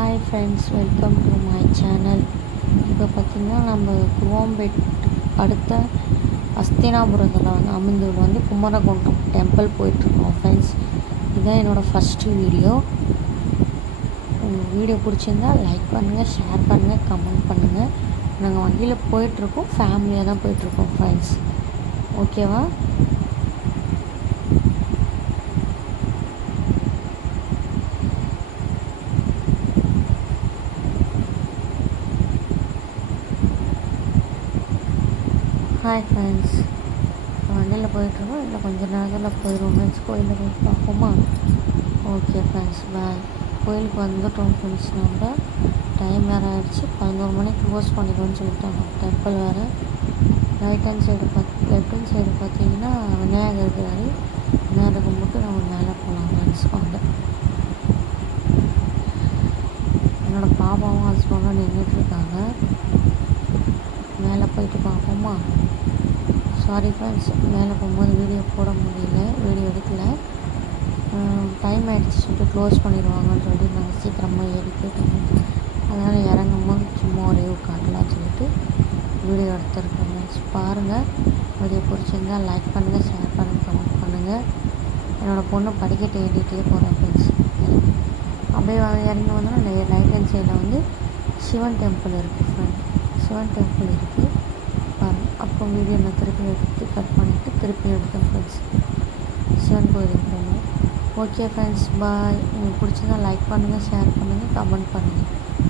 Hi friends welcome to my channel இப்போ பார்த்திங்கன்னா நம்ம குரோம்பேட் அடுத்த அஸ்தினாபுரத்தில் வந்து அமைந்துள்ள வந்து குமரகுண்டம் டெம்பிள் போயிட்டுருக்கோம் ஃப்ரெண்ட்ஸ் இதுதான் என்னோடய ஃபஸ்ட்டு வீடியோ உங்களுக்கு வீடியோ பிடிச்சிருந்தா லைக் பண்ணுங்கள் ஷேர் பண்ணுங்கள் கமெண்ட் பண்ணுங்கள் நாங்கள் வண்டியில் போயிட்டுருக்கோம் ஃபேமிலியாக தான் போயிட்டுருக்கோம் ஃப்ரெண்ட்ஸ் ஓகேவா ஹாய் ஃப்ரெண்ட்ஸ் வண்டியில் போயிட்டுருக்கோம். இல்லை கொஞ்சம் நேரத்தில் போயிடுவோம் ஃப்ரெண்ட்ஸ் கோயிலில் போய் பார்ப்போமா ஓகே ஃப்ரெண்ட்ஸ் பாய் கோயிலுக்கு வந்துட்டோம் ஃப்ரெண்ட்ஸ் நம்ம டைம் வேறு ஆகிடுச்சு பதினோரு மணிக்கு க்ளோஸ் பண்ணிக்கோன்னு சொல்லிட்டாங்க. டெம்பிள் வேறு. ரைட் ஹேண்ட் சைடு பார்த்து லெஃப்ட் ஹேண்ட் சைடு பார்த்தீங்கன்னா விநாயகர் இருக்கிறாரு. விநாயகர் கும்பிட்டு நம்ம மேலே போகலாம் ஃப்ரெண்ட்ஸ் வாங்க. என்னோடய பாப்பாவும் ஹஸ்பண்டும் நின்றுட்டுருக்காங்க போயிட்டு பார்ப்போமா சாரி ஃப்ரெண்ட்ஸ் மேலே போகும்போது வீடியோ போட முடியல. வீடியோ எடுக்கல. டைம் ஆகிடுச்சு சொல்லிட்டு க்ளோஸ் பண்ணிடுவாங்கன்னு சொல்லிட்டு நாங்கள் சீக்கிரமாக ஏறி போயிட்டோம் அதனால் இறங்கும்போது சும்மா ஒரே காட்டலாம்னு சொல்லிட்டு வீடியோ எடுத்துருக்கோம் ஃப்ரெண்ட்ஸ் பாருங்கள் வீடியோ பிடிச்சிருந்தா லைக் பண்ணுங்கள் ஷேர் பண்ணுங்கள் கமெண்ட் பண்ணுங்கள் என்னோடய பொண்ணு படிக்கட்டு ஏறிட்டே போகிறேன் ஃப்ரெண்ட்ஸ் அப்படியே இறங்கி வந்தோன்னா ரைட் ஹேண்ட் சைடில் வந்து சிவன் டெம்பிள் இருக்குது ஃப்ரெண்ட் சிவன் டெம்பிள் இருக்குது பாருங்க. அப்போ வீடியோ நான் திருப்பி எடுத்து கட் பண்ணிவிட்டு திருப்பி எடுத்தேன் ஃப்ரெண்ட்ஸ் சிவன் கோயிலுக்கு போகணும் ஓகே ஃப்ரெண்ட்ஸ் பாய் உங்களுக்கு பிடிச்சதா லைக் பண்ணுங்கள் ஷேர் பண்ணுங்கள் கமெண்ட் பண்ணுங்கள்